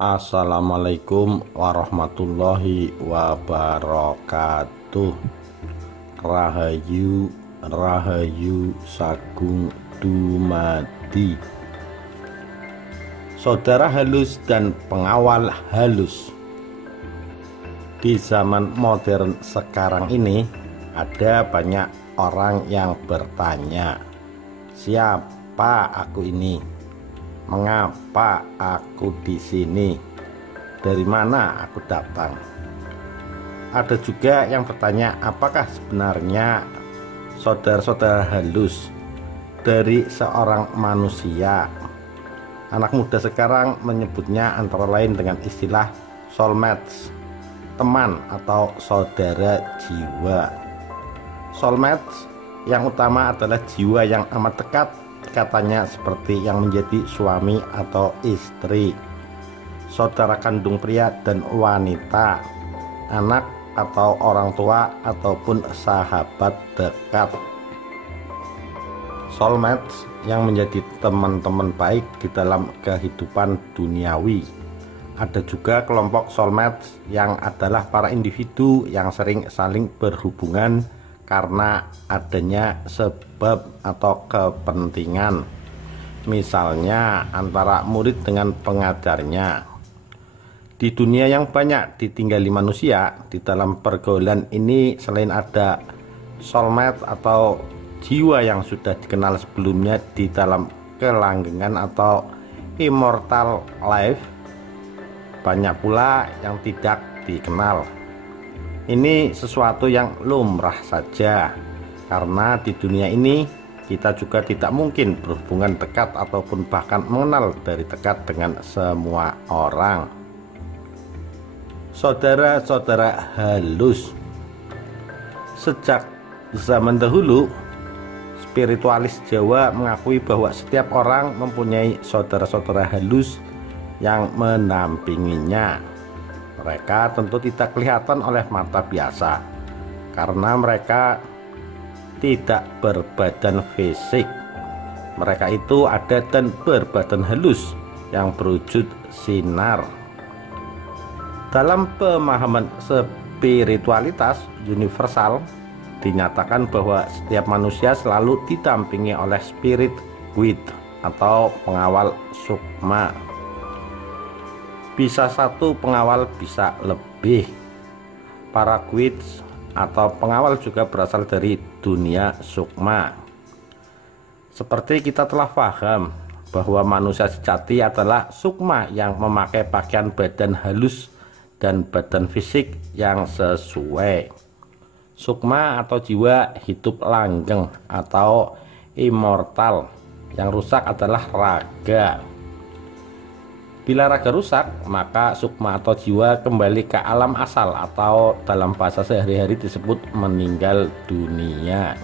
Assalamualaikum warahmatullahi wabarakatuh. Rahayu Rahayu Sagung Dumadi. Saudara halus dan pengawal halus. Di zaman modern sekarang ini ada banyak orang yang bertanya, siapa aku ini? Mengapa aku di sini? Dari mana aku datang? Ada juga yang bertanya, apakah sebenarnya saudara-saudara halus dari seorang manusia? Anak muda sekarang menyebutnya antara lain dengan istilah soulmates, teman atau saudara jiwa. Soulmates yang utama adalah jiwa yang amat dekat, katanya seperti yang menjadi suami atau istri, saudara kandung pria dan wanita, anak atau orang tua, ataupun sahabat dekat. Soulmates yang menjadi teman-teman baik di dalam kehidupan duniawi. Ada juga kelompok soulmates yang adalah para individu yang sering saling berhubungan karena adanya sebab atau kepentingan, misalnya antara murid dengan pengajarnya. Di dunia yang banyak ditinggali manusia, di dalam pergaulan ini selain ada soulmate atau jiwa yang sudah dikenal sebelumnya di dalam kelanggengan atau immortal life, banyak pula yang tidak dikenal. Ini sesuatu yang lumrah saja, karena di dunia ini kita juga tidak mungkin berhubungan dekat ataupun bahkan mengenal dari dekat dengan semua orang. Saudara-saudara halus, sejak zaman dahulu spiritualis Jawa mengakui bahwa setiap orang mempunyai saudara-saudara halus yang mendampinginya. Mereka tentu tidak kelihatan oleh mata biasa karena mereka tidak berbadan fisik. Mereka itu ada dan berbadan halus yang berwujud sinar. Dalam pemahaman spiritualitas universal dinyatakan bahwa setiap manusia selalu didampingi oleh spirit guide atau pengawal sukma. Bisa satu pengawal, bisa lebih. Para guides atau pengawal juga berasal dari dunia sukma. Seperti kita telah paham bahwa manusia sejati adalah sukma yang memakai pakaian badan halus dan badan fisik yang sesuai. Sukma atau jiwa hidup langgeng atau immortal. Yang rusak adalah raga. Bila raga rusak, maka sukma atau jiwa kembali ke alam asal atau dalam bahasa sehari-hari disebut meninggal dunia.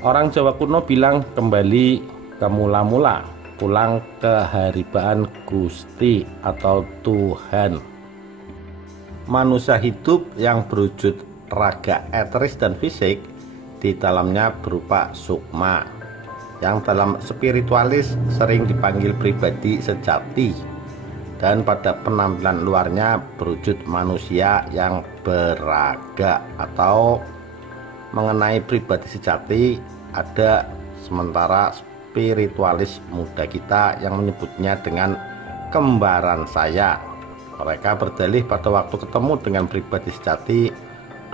Orang Jawa kuno bilang kembali ke mula-mula, pulang ke haribaan Gusti atau Tuhan. Manusia hidup yang berwujud raga eteris dan fisik di dalamnya berupa sukma, yang dalam spiritualis sering dipanggil pribadi sejati, dan pada penampilan luarnya berwujud manusia yang beraga. Atau mengenai pribadi sejati, ada sementara spiritualis muda kita yang menyebutnya dengan kembaran saya. Mereka berdalih pada waktu ketemu dengan pribadi sejati,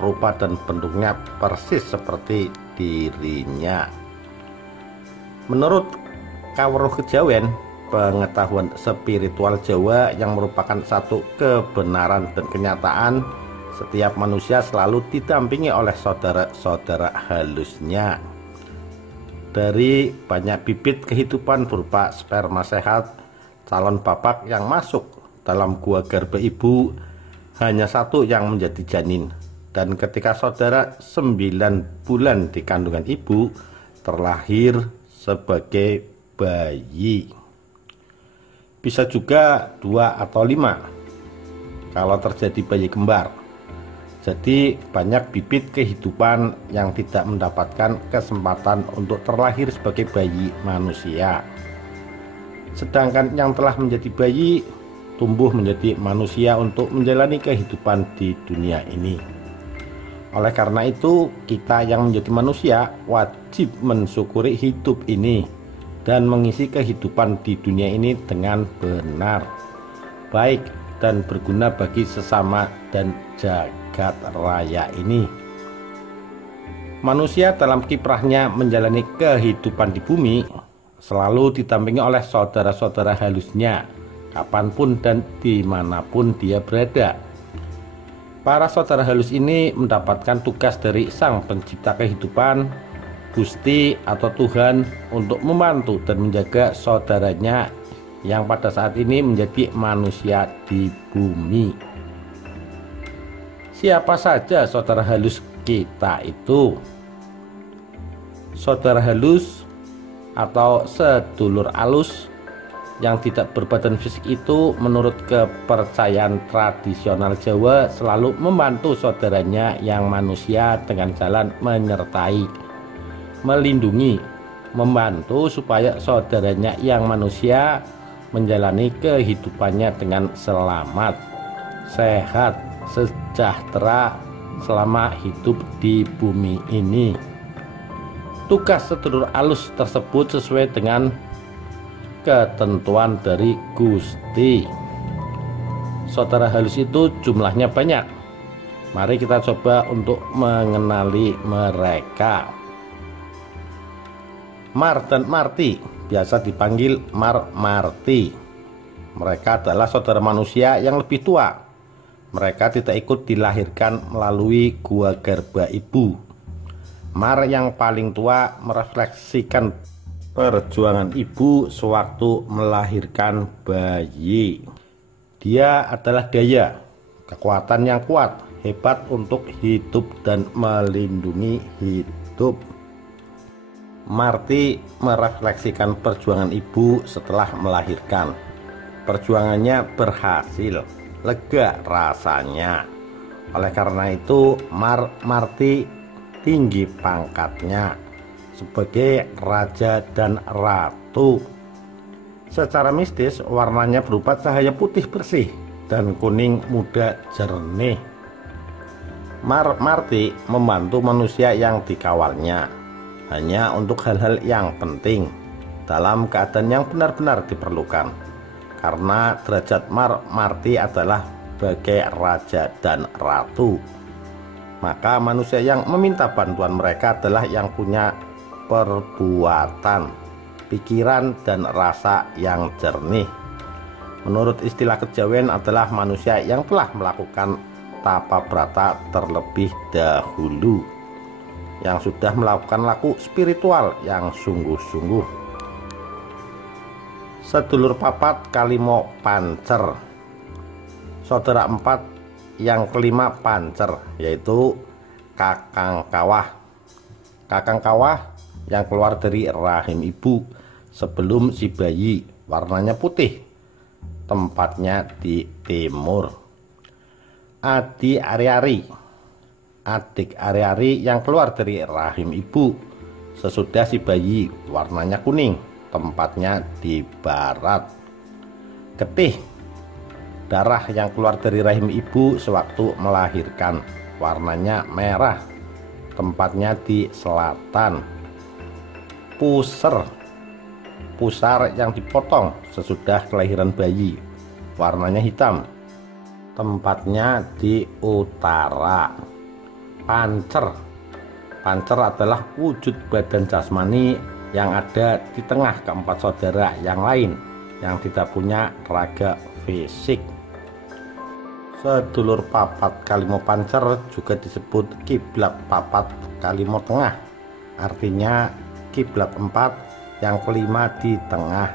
rupa dan bentuknya persis seperti dirinya. Menurut kawruh kejawen, pengetahuan spiritual Jawa yang merupakan satu kebenaran dan kenyataan, setiap manusia selalu didampingi oleh saudara-saudara halusnya. Dari banyak bibit kehidupan berupa sperma sehat, calon bapak yang masuk dalam gua garba ibu, hanya satu yang menjadi janin. Dan ketika saudara 9 bulan di kandungan ibu, terlahir sebagai bayi. Bisa juga 2 atau 5 kalau terjadi bayi kembar. Jadi banyak bibit kehidupan yang tidak mendapatkan kesempatan untuk terlahir sebagai bayi manusia. Sedangkan yang telah menjadi bayi tumbuh menjadi manusia untuk menjalani kehidupan di dunia ini. Oleh karena itu, kita yang menjadi manusia wajib mensyukuri hidup ini dan mengisi kehidupan di dunia ini dengan benar, baik dan berguna bagi sesama dan jagat raya ini. Manusia dalam kiprahnya menjalani kehidupan di bumi selalu didampingi oleh saudara-saudara halusnya, kapanpun dan dimanapun dia berada. Para saudara halus ini mendapatkan tugas dari Sang Pencipta kehidupan, Gusti atau Tuhan, untuk membantu dan menjaga saudaranya yang pada saat ini menjadi manusia di bumi. Siapa saja saudara halus kita itu? Saudara halus atau sedulur alus yang tidak berbadan fisik itu menurut kepercayaan tradisional Jawa selalu membantu saudaranya yang manusia dengan jalan menyertai, melindungi, membantu supaya saudaranya yang manusia menjalani kehidupannya dengan selamat, sehat, sejahtera selama hidup di bumi ini. Tugas sedulur alus tersebut sesuai dengan ketentuan dari Gusti. Saudara halus itu jumlahnya banyak. Mari kita coba untuk mengenali mereka. Mar dan Marti, biasa dipanggil Mar Marti. Mereka adalah saudara manusia yang lebih tua. Mereka tidak ikut dilahirkan melalui gua garba ibu. Mar yang paling tua merefleksikan perjuangan ibu sewaktu melahirkan bayi. Dia adalah daya, kekuatan yang kuat, hebat untuk hidup dan melindungi hidup. Marti merefleksikan perjuangan ibu setelah melahirkan. Perjuangannya berhasil, lega rasanya. Oleh karena itu, Marti tinggi pangkatnya sebagai raja dan ratu. Secara mistis, warnanya berupa cahaya putih bersih dan kuning muda jernih. Marti membantu manusia yang dikawalnya hanya untuk hal-hal yang penting dalam keadaan yang benar-benar diperlukan, karena derajat Marti adalah sebagai raja dan ratu. Maka manusia yang meminta bantuan mereka adalah yang punya perbuatan, pikiran, dan rasa yang jernih. Menurut istilah kejawen adalah manusia yang telah melakukan tapa brata terlebih dahulu, yang sudah melakukan laku spiritual yang sungguh-sungguh. Sedulur papat kalimo pancer. Saudara empat yang kelima pancer, yaitu Kakang Kawah. Kakang Kawah yang keluar dari rahim ibu sebelum si bayi, warnanya putih, tempatnya di timur. Adi Ari-ari, adik Ari-ari yang keluar dari rahim ibu sesudah si bayi, warnanya kuning, tempatnya di barat. Getih, darah yang keluar dari rahim ibu sewaktu melahirkan, warnanya merah, tempatnya di selatan. Pusar yang dipotong sesudah kelahiran bayi, warnanya hitam, tempatnya di utara. Pancer adalah wujud badan jasmani yang ada di tengah keempat saudara yang lain yang tidak punya raga fisik. Sedulur papat kalimo pancer juga disebut kiblat papat kalimo tengah, artinya kiblat empat yang kelima di tengah.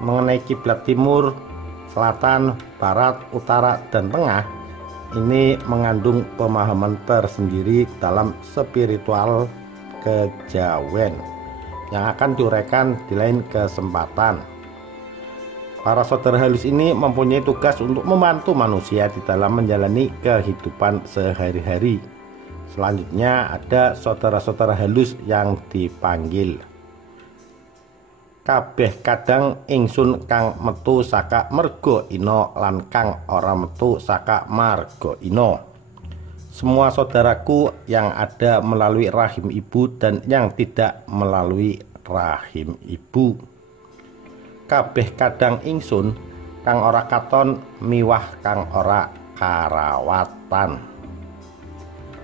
Mengenai kiblat timur, selatan, barat, utara, dan tengah, ini mengandung pemahaman tersendiri dalam spiritual kejawen yang akan diuraikan di lain kesempatan. Para saudara halus ini mempunyai tugas untuk membantu manusia di dalam menjalani kehidupan sehari-hari. Selanjutnya ada saudara-saudara halus yang dipanggil Kabeh kadang ingsun kang metu saka merga ina lan kang ora metu saka marga ina. Semua saudaraku yang ada melalui rahim ibu dan yang tidak melalui rahim ibu. Kabeh kadang ingsun kang ora katon miwah kang ora karawatan.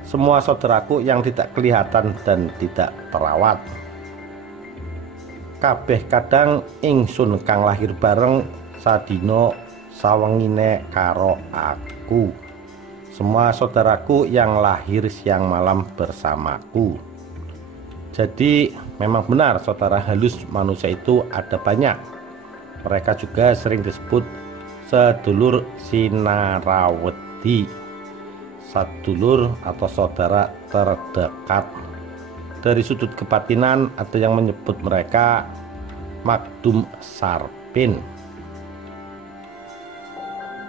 Semua saudaraku yang tidak kelihatan dan tidak terawat. Kabeh kadang ingsun kang lahir bareng sadina sawengine karo aku. Semua saudaraku yang lahir siang malam bersamaku. Jadi memang benar saudara halus manusia itu ada banyak. Mereka juga sering disebut sedulur sinarawedi, sedulur atau saudara terdekat. Dari sudut kebatinan ada yang menyebut mereka Magdum Sarpin.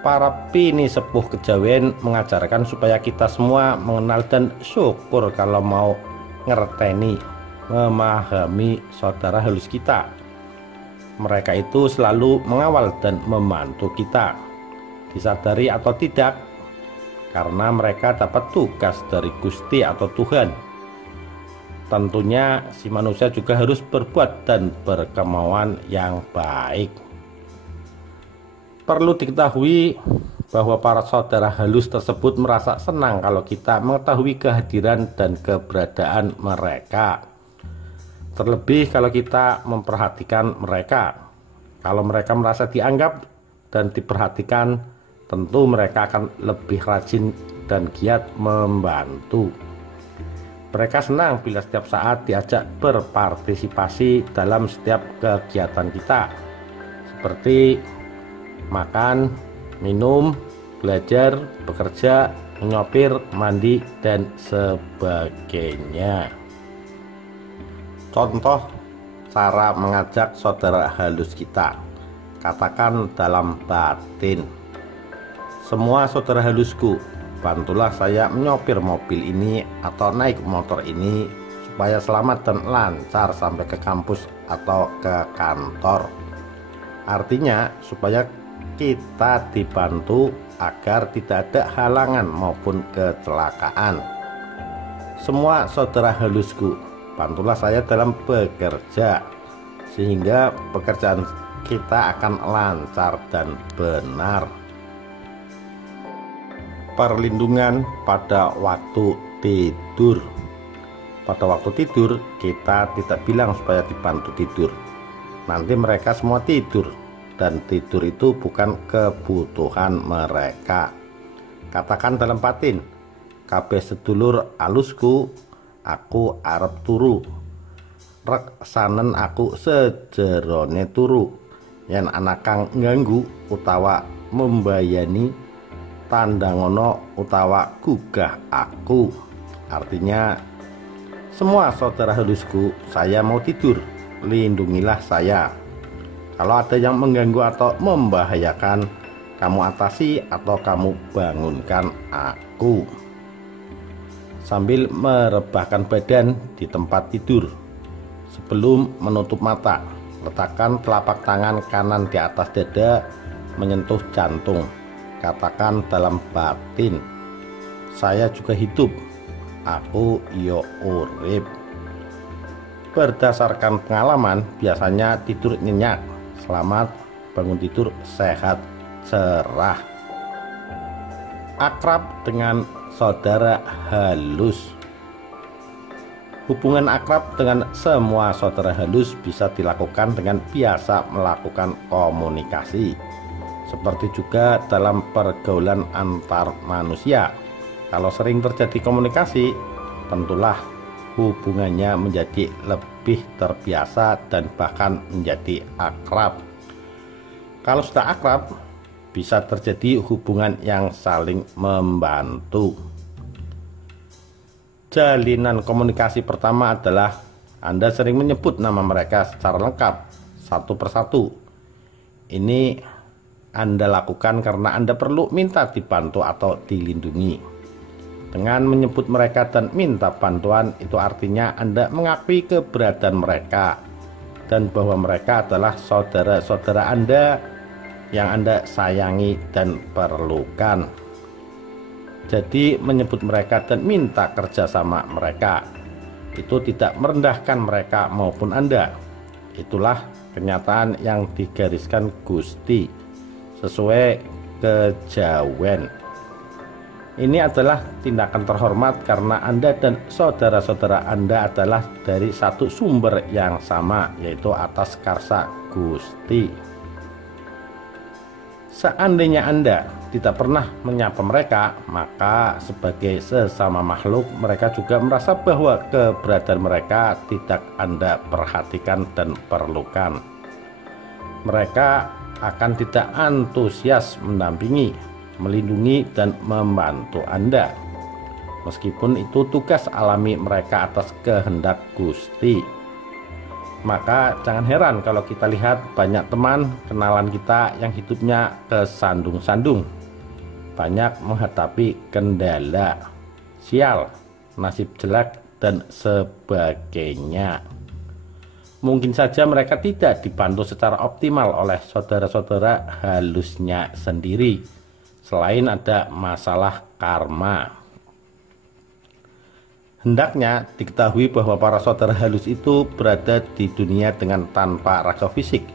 Para pini sepuh kejawen mengajarkan supaya kita semua mengenal dan syukur kalau mau ngerteni, memahami saudara halus kita. Mereka itu selalu mengawal dan membantu kita, disadari atau tidak, karena mereka dapat tugas dari Gusti atau Tuhan. Tentunya si manusia juga harus berbuat dan berkemauan yang baik. Perlu diketahui bahwa para saudara halus tersebut merasa senang kalau kita mengetahui kehadiran dan keberadaan mereka. Terlebih kalau kita memperhatikan mereka. Kalau mereka merasa dianggap dan diperhatikan, tentu mereka akan lebih rajin dan giat membantu. Mereka senang bila setiap saat diajak berpartisipasi dalam setiap kegiatan kita, seperti makan, minum, belajar, bekerja, menyopir, mandi, dan sebagainya. Contoh cara mengajak saudara halus kita, katakan dalam batin, semua saudara halusku, bantulah saya menyopir mobil ini atau naik motor ini supaya selamat dan lancar sampai ke kampus atau ke kantor. Artinya supaya kita dibantu agar tidak ada halangan maupun kecelakaan. Semua saudara halusku, bantulah saya dalam bekerja sehingga pekerjaan kita akan lancar dan benar. Perlindungan pada waktu tidur. Pada waktu tidur kita tidak bilang supaya dibantu tidur. Nanti mereka semua tidur, dan tidur itu bukan kebutuhan mereka. Katakan dalam batin, kabeh sedulur alusku, aku arep turu. Reksanen aku sejerone turu. Yen anak kang ngganggu utawa membayani, tanda ngono utawa gugah aku. Artinya, semua saudara halusku, saya mau tidur, lindungilah saya. Kalau ada yang mengganggu atau membahayakan, kamu atasi atau kamu bangunkan aku. Sambil merebahkan badan di tempat tidur, sebelum menutup mata, letakkan telapak tangan kanan di atas dada menyentuh jantung. Katakan dalam batin, saya juga hidup, aku yo urip. Berdasarkan pengalaman, biasanya tidur nyenyak, selamat, bangun tidur sehat, cerah. Akrab dengan saudara halus. Hubungan akrab dengan semua saudara halus bisa dilakukan dengan biasa melakukan komunikasi. Seperti juga dalam pergaulan antar manusia. Kalau sering terjadi komunikasi, tentulah hubungannya menjadi lebih terbiasa dan bahkan menjadi akrab. Kalau sudah akrab, bisa terjadi hubungan yang saling membantu. Jalinan komunikasi pertama adalah Anda sering menyebut nama mereka secara lengkap, satu persatu. Ini Anda lakukan karena Anda perlu minta dibantu atau dilindungi. Dengan menyebut mereka dan minta bantuan, itu artinya Anda mengakui keberadaan mereka. dan bahwa mereka adalah saudara-saudara Anda yang Anda sayangi dan perlukan. Jadi menyebut mereka dan minta kerjasama mereka itu tidak merendahkan mereka maupun Anda. Itulah kenyataan yang digariskan Gusti sesuai kejawen. Ini adalah tindakan terhormat karena Anda dan saudara-saudara Anda adalah dari satu sumber yang sama, yaitu atas karsa Gusti. Seandainya Anda tidak pernah menyapa mereka, maka sebagai sesama makhluk mereka juga merasa bahwa keberadaan mereka tidak Anda perhatikan dan perlukan. Mereka akan tidak antusias mendampingi, melindungi, dan membantu Anda, meskipun itu tugas alami mereka atas kehendak Gusti. Maka jangan heran kalau kita lihat banyak teman kenalan kita yang hidupnya kesandung-sandung, banyak menghadapi kendala, sial, nasib jelek, dan sebagainya. Mungkin saja mereka tidak dibantu secara optimal oleh saudara-saudara halusnya sendiri, selain ada masalah karma. Hendaknya diketahui bahwa para saudara halus itu berada di dunia dengan tanpa raga fisik.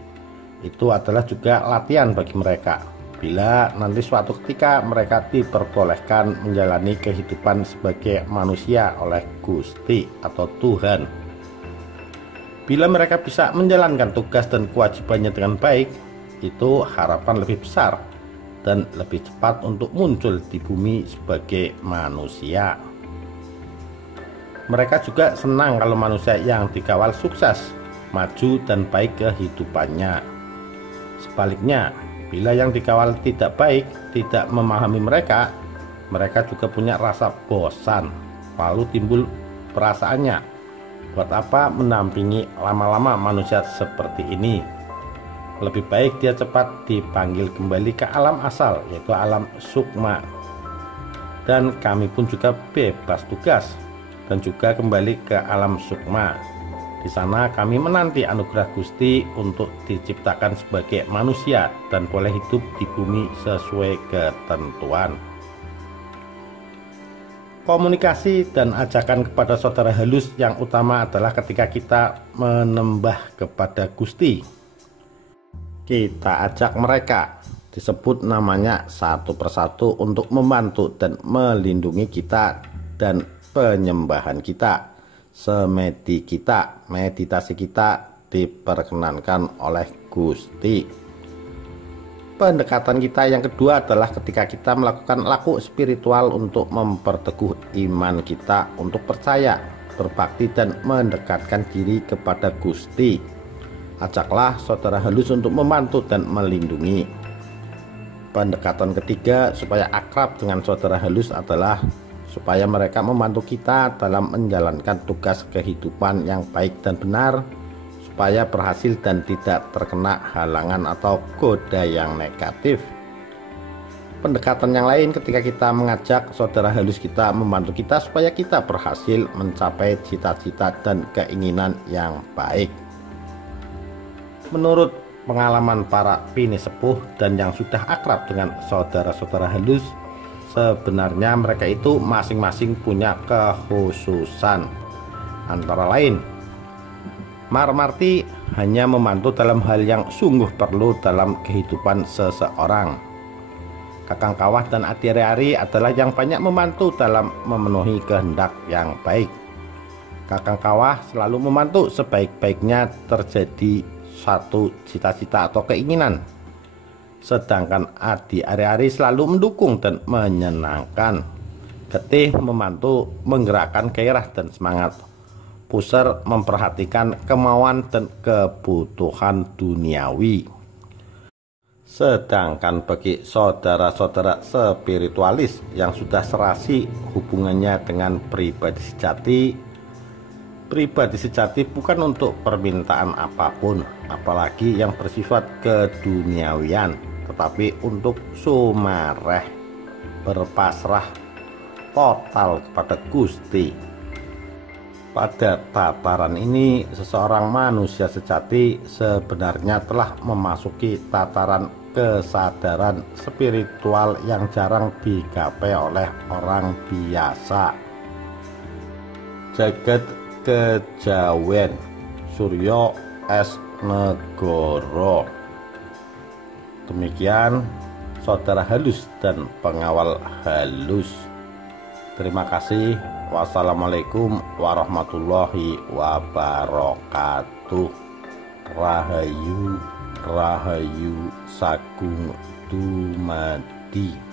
Itu adalah juga latihan bagi mereka. Bila nanti suatu ketika mereka diperbolehkan menjalani kehidupan sebagai manusia oleh Gusti atau Tuhan. Bila mereka bisa menjalankan tugas dan kewajibannya dengan baik, itu harapan lebih besar dan lebih cepat untuk muncul di bumi sebagai manusia. Mereka juga senang kalau manusia yang dikawal sukses, maju, dan baik kehidupannya. Sebaliknya, bila yang dikawal tidak baik, tidak memahami mereka, mereka juga punya rasa bosan. Lalu timbul perasaannya, buat apa mendampingi lama-lama manusia seperti ini? Lebih baik dia cepat dipanggil kembali ke alam asal, yaitu alam sukma. Dan kami pun juga bebas tugas dan juga kembali ke alam sukma. Di sana kami menanti anugerah Gusti untuk diciptakan sebagai manusia dan boleh hidup di bumi sesuai ketentuan. Komunikasi dan ajakan kepada saudara halus yang utama adalah ketika kita menembah kepada Gusti. Kita ajak mereka, disebut namanya satu persatu untuk membantu dan melindungi kita dan penyembahan kita, semedi kita, meditasi kita diperkenankan oleh Gusti. Pendekatan kita yang kedua adalah ketika kita melakukan laku spiritual untuk memperteguh iman kita untuk percaya, berbakti, dan mendekatkan diri kepada Gusti. Ajaklah saudara halus untuk membantu dan melindungi. Pendekatan ketiga supaya akrab dengan saudara halus adalah supaya mereka membantu kita dalam menjalankan tugas kehidupan yang baik dan benar, supaya berhasil dan tidak terkena halangan atau goda yang negatif. Pendekatan yang lain ketika kita mengajak saudara halus kita membantu kita supaya kita berhasil mencapai cita-cita dan keinginan yang baik. Menurut pengalaman para bini sepuh dan yang sudah akrab dengan saudara-saudara halus, sebenarnya mereka itu masing-masing punya kekhususan. Antara lain, Marmarti hanya membantu dalam hal yang sungguh perlu dalam kehidupan seseorang. Kakang Kawah dan Adi Ari adalah yang banyak membantu dalam memenuhi kehendak yang baik. Kakang Kawah selalu membantu sebaik-baiknya terjadi satu cita-cita atau keinginan. Sedangkan Adi Ari selalu mendukung dan menyenangkan. Getih membantu menggerakkan gairah dan semangat. Puser memperhatikan kemauan dan kebutuhan duniawi. Sedangkan bagi saudara-saudara spiritualis yang sudah serasi hubungannya dengan pribadi sejati bukan untuk permintaan apapun, apalagi yang bersifat keduniawian, tetapi untuk sumareh, berpasrah total kepada Gusti. Pada tataran ini, seseorang manusia sejati sebenarnya telah memasuki tataran kesadaran spiritual yang jarang digapai oleh orang biasa. Jagat Kejawen, Suryo S. Negoro. Demikian saudara halus dan pengawal halus. Terima kasih. Wassalamualaikum warahmatullahi wabarakatuh. Rahayu, Rahayu Sagung Dumadi.